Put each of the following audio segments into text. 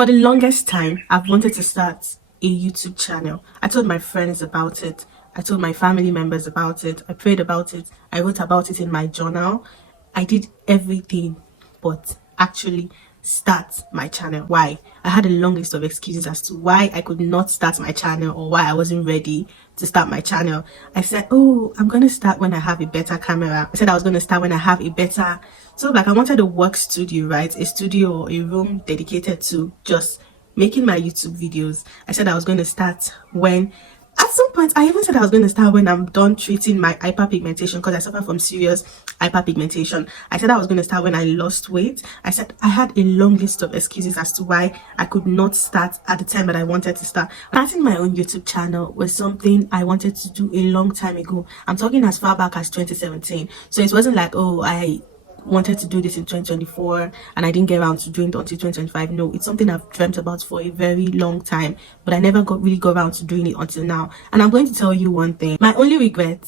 For the longest time, I've wanted to start a YouTube channel. I told my friends about it. I told my family members about it. I prayed about it. I wrote about it in my journal. I did everything but actually start my channel. Why? I had a long list of excuses as to why I could not start my channel or why I wasn't ready to start my channel. I said, oh, I'm going to start when I have a better camera. I said I was going to start when I have a better... So like I wanted a work studio, right? A studio or a room dedicated to just making my YouTube videos. I said I was going to start when... At some point, I even said I was going to start when I'm done treating my hyperpigmentation because I suffer from serious hyperpigmentation. I said I was going to start when I lost weight. I said I had a long list of excuses as to why I could not start at the time that I wanted to start. Starting my own YouTube channel was something I wanted to do a long time ago. I'm talking as far back as 2017. So it wasn't like, oh, I wanted to do this in 2024 and I didn't get around to doing it until 2025. No, it's something I've dreamt about for a very long time, but I never really got around to doing it until now. And I'm going to tell you one thing. My only regret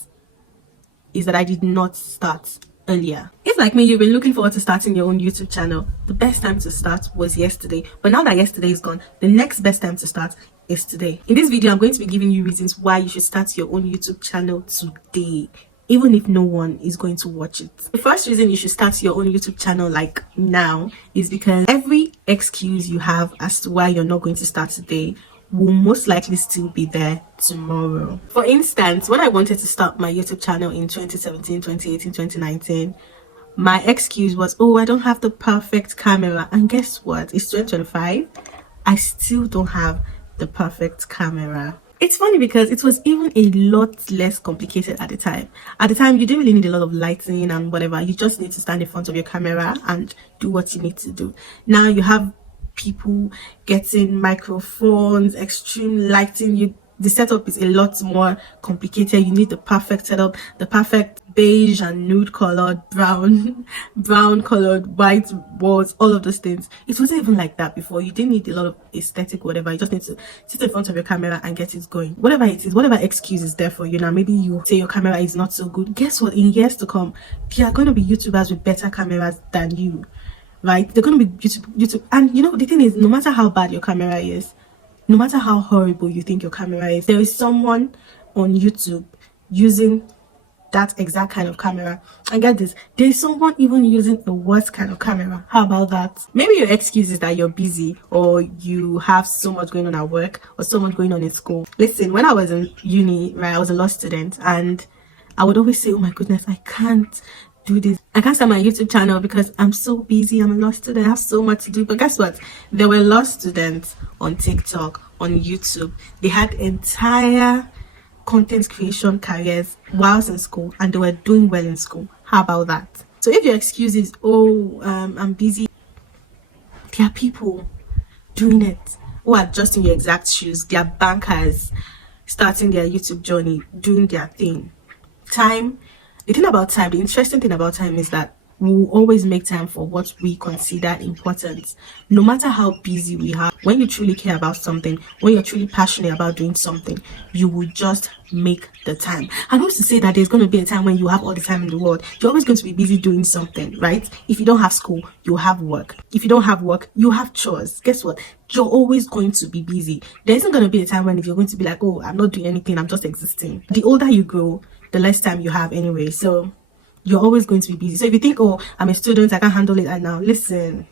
is that I did not start earlier. If like me, you've been looking forward to starting your own YouTube channel, the best time to start was yesterday. But now that yesterday is gone, the next best time to start is today. In this video, I'm going to be giving you reasons why you should start your own YouTube channel today, even if no one is going to watch it. The first reason you should start your own YouTube channel like now is because every excuse you have as to why you're not going to start today will most likely still be there tomorrow. For instance, when I wanted to start my YouTube channel in 2017, 2018, 2019, my excuse was, oh, I don't have the perfect camera. And guess what? It's 2025. I still don't have the perfect camera. It's funny because it was even a lot less complicated at the time. At the time, you didn't really need a lot of lighting and whatever. You just need to stand in front of your camera and do what you need to do. Now you have people getting microphones, extreme lighting. The setup is a lot more complicated. You need the perfect setup, the perfect beige and nude colored, brown colored, white walls, all of those things. It wasn't even like that before. You didn't need a lot of aesthetic, whatever. You just need to sit in front of your camera and get it going. Whatever it is, whatever excuse is there for you. Now, maybe you say your camera is not so good. Guess what? In years to come, there are going to be YouTubers with better cameras than you, right? They're going to be YouTube. And you know, the thing is, no matter how bad your camera is, no matter how horrible you think your camera is, there is someone on YouTube using that exact kind of camera. And get this, there's someone even using a worse kind of camera. How about that? Maybe your excuse is that you're busy or you have so much going on at work or so much going on in school. Listen, when I was in uni, right, I was a law student and I would always say, oh my goodness, I can't do this. I can't start my YouTube channel because I'm so busy. I'm a law student. I have so much to do. But guess what? There were law students on TikTok, on YouTube. They had entire content creation careers whilst in school and they were doing well in school. How about that? So if your excuse is, oh, I'm busy, there are people doing it who are just in your exact shoes. They are bankers starting their YouTube journey, doing their thing. The thing about time, the interesting thing about time is that we will always make time for what we consider important. No matter how busy we are, when you truly care about something, when you're truly passionate about doing something, you will just make the time. And who's to say that there's going to be a time when you have all the time in the world? You're always going to be busy doing something, right? If you don't have school, you have work. If you don't have work, you have chores. Guess what? You're always going to be busy. There isn't going to be a time when if you're going to be like, oh, I'm not doing anything, I'm just existing. The older you grow, the less time you have anyway. So you're always going to be busy. So if you think, oh, I'm a student, I can't handle it right now, listen,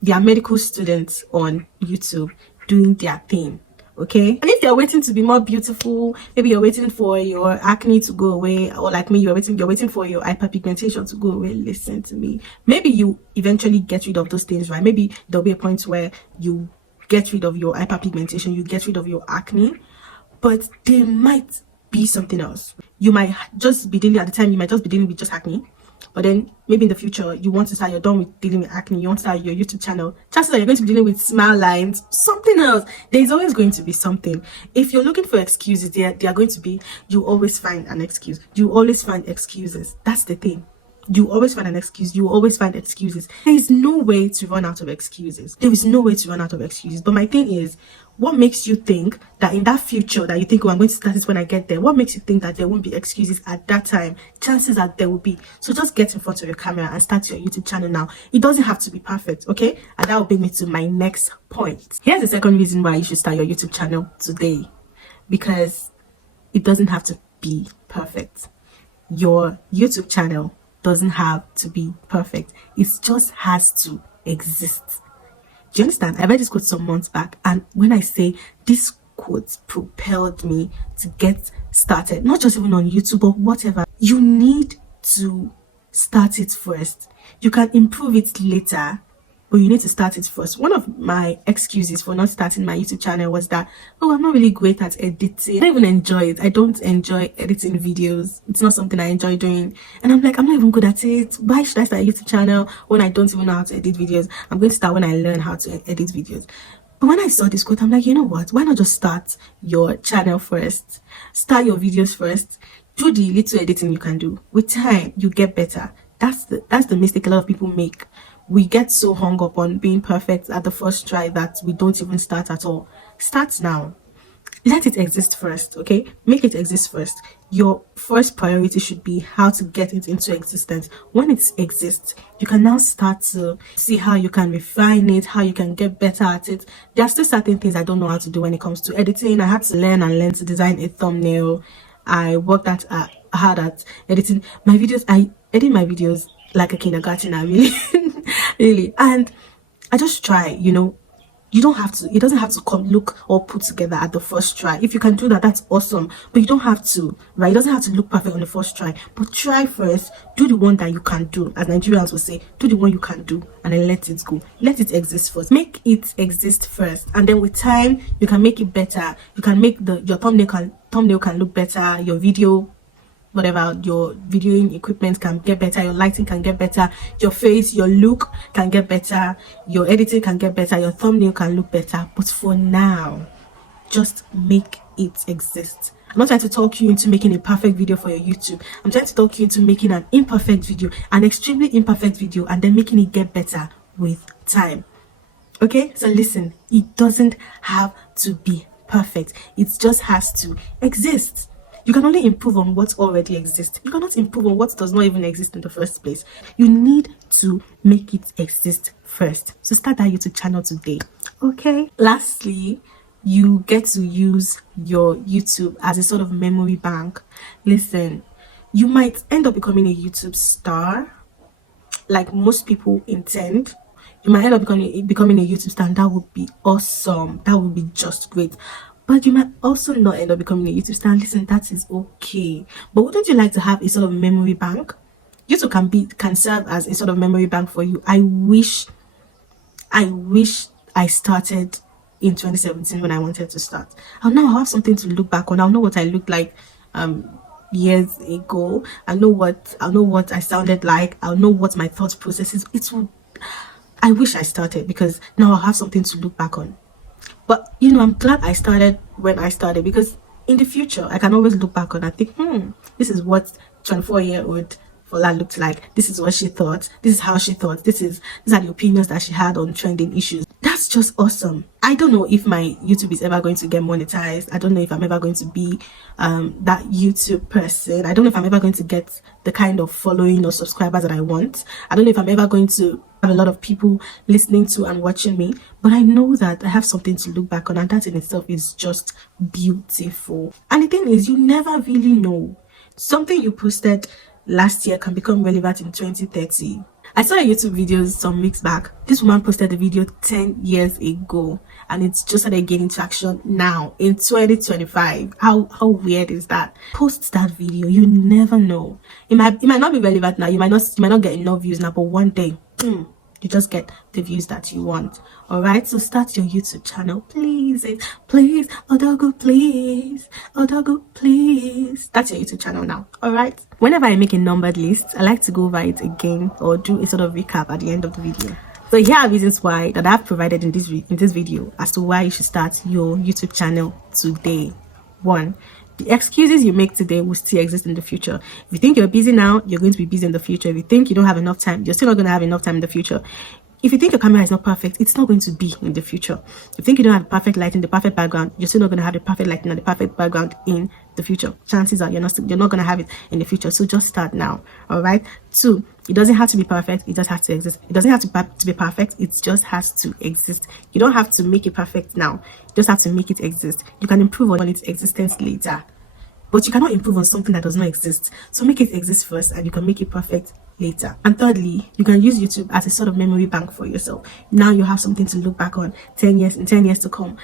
there are medical students on YouTube doing their thing, okay? And if you're waiting to be more beautiful, maybe you're waiting for your acne to go away, or like me, you're waiting for your hyperpigmentation to go away, listen to me. Maybe you eventually get rid of those things, right? Maybe there'll be a point where you get rid of your hyperpigmentation, you get rid of your acne, but there might be something else. You might just be dealing, at the time you might just be dealing with just acne, but then maybe in the future you want to start, you're done with dealing with acne, you want to start your YouTube channel, chances are you're going to be dealing with smile lines, something else. There's always going to be something. If you're looking for excuses, they are going to be, you always find an excuse. You always find excuses. That's the thing. You always find an excuse. You always find excuses. There is no way to run out of excuses. There is no way to run out of excuses. But my thing is, what makes you think that in that future that you think, oh, I'm going to start this when I get there? What makes you think that there won't be excuses at that time? Chances are there will be. So just get in front of your camera and start your YouTube channel now. It doesn't have to be perfect, okay? And that will bring me to my next point. Here's the second reason why you should start your YouTube channel today. Because it doesn't have to be perfect. Your YouTube channel doesn't have to be perfect. It just has to exist. Do you understand? I read this quote some months back, and when I say this quote propelled me to get started, not just even on YouTube or whatever, you need to start it first. You can improve it later, but you need to start it first. One of my excuses for not starting my YouTube channel was that, oh, I'm not really great at editing. I don't even enjoy it. I don't enjoy editing videos. It's not something I enjoy doing. And I'm like, I'm not even good at it. Why should I start a YouTube channel when I don't even know how to edit videos? I'm going to start when I learn how to edit videos. But when I saw this quote, I'm like, you know what? Why not just start your channel first? Start your videos first. Do the little editing you can do. With time, you get better. That's the mistake a lot of people make. We get so hung up on being perfect at the first try that we don't even start at all. Start now. Let it exist first, okay? Make it exist first. Your first priority should be how to get it into existence. When it exists, you can now start to see how you can refine it, how you can get better at it. There are still certain things I don't know how to do when it comes to editing. I had to learn to design a thumbnail. I worked hard at editing my videos. I edit my videos like a kindergartner, really. Really. And I just try, you know. You don't have to, it doesn't have to come look or put together at the first try. If you can do that, that's awesome. But you don't have to, right? It doesn't have to look perfect on the first try. But try first. Do the one that you can do. As Nigerians will say, do the one you can do and then let it go. Let it exist first. Make it exist first. And then with time, you can make it better. You can make your thumbnail can look better. Your video, whatever, your videoing equipment can get better, your lighting can get better, your face, your look can get better, your editing can get better, your thumbnail can look better. But for now, just make it exist. I'm not trying to talk you into making a perfect video for your YouTube. I'm trying to talk you into making an imperfect video, an extremely imperfect video, and then making it get better with time. Okay, so listen, it doesn't have to be perfect. It just has to exist. You can only improve on what already exists. You cannot improve on what does not even exist in the first place. You need to make it exist first. So start that YouTube channel today. Okay. Lastly, you get to use your YouTube as a sort of memory bank. Listen, you might end up becoming a YouTube star, like most people intend. You might end up becoming a YouTube star, and that would be awesome. That would be just great. But you might also not end up becoming a YouTube star. Listen, that is okay. But wouldn't you like to have a sort of memory bank? YouTube can serve as a sort of memory bank for you. I wish I started in 2017 when I wanted to start. I'll now have something to look back on. I'll know what I looked like years ago. I'll know what I sounded like. I'll know what my thought processes. I wish I started, because now I'll have something to look back on. But, you know, I'm glad I started when I started, because in the future, I can always look back on and think, this is what 24-year-old Fola looked like. This is what she thought. This is how she thought. These are the opinions that she had on trending issues. That's just awesome. I don't know if my YouTube is ever going to get monetized. I don't know if I'm ever going to be that YouTube person. I don't know if I'm ever going to get the kind of following or subscribers that I want. I don't know if I'm ever going to have a lot of people listening to and watching me. But I know that I have something to look back on, and that in itself is just beautiful. And the thing is, you never really know. Something you posted last year can become relevant in 2030. I saw a YouTube video some weeks back. This woman posted a video 10 years ago, and it's just started gaining traction now in 2025. How weird is that? Post that video. You never know. It might not be relevant now. You might not get enough views now, but one day, you just get the views that you want. All right, so start your YouTube channel, please. Odogo, please. That's your YouTube channel now. All right. Whenever I make a numbered list, I like to go over it again or do a sort of recap at the end of the video. So here are reasons why that I've provided in this video as to why you should start your YouTube channel today. 1, The excuses you make today will still exist in the future. If you think you're busy now, you're going to be busy in the future. If you think you don't have enough time, you're still not going to have enough time in the future. If you think your camera is not perfect, it's not going to be in the future. If you think you don't have perfect lighting, the perfect background, you're still not going to have the perfect lighting and the perfect background in the future. Chances are you're not going to have it in the future. So just start now. All right. 2, it doesn't have to be perfect. It just has to exist. It doesn't have to be perfect. It just has to exist. You don't have to make it perfect now. You just have to make it exist. You can improve on its existence later. But you cannot improve on something that does not exist. So make it exist first and you can make it perfect later. And thirdly, you can use YouTube as a sort of memory bank for yourself. Now you have something to look back on 10 years to come.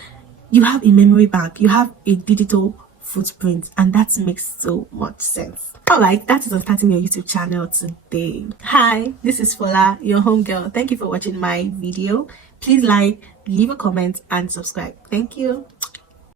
You have a memory bank. You have a digital footprint, and that makes so much sense. Alright, that is on starting your YouTube channel today. Hi, this is Fola, your homegirl. Thank you for watching my video. Please like, leave a comment and subscribe. Thank you.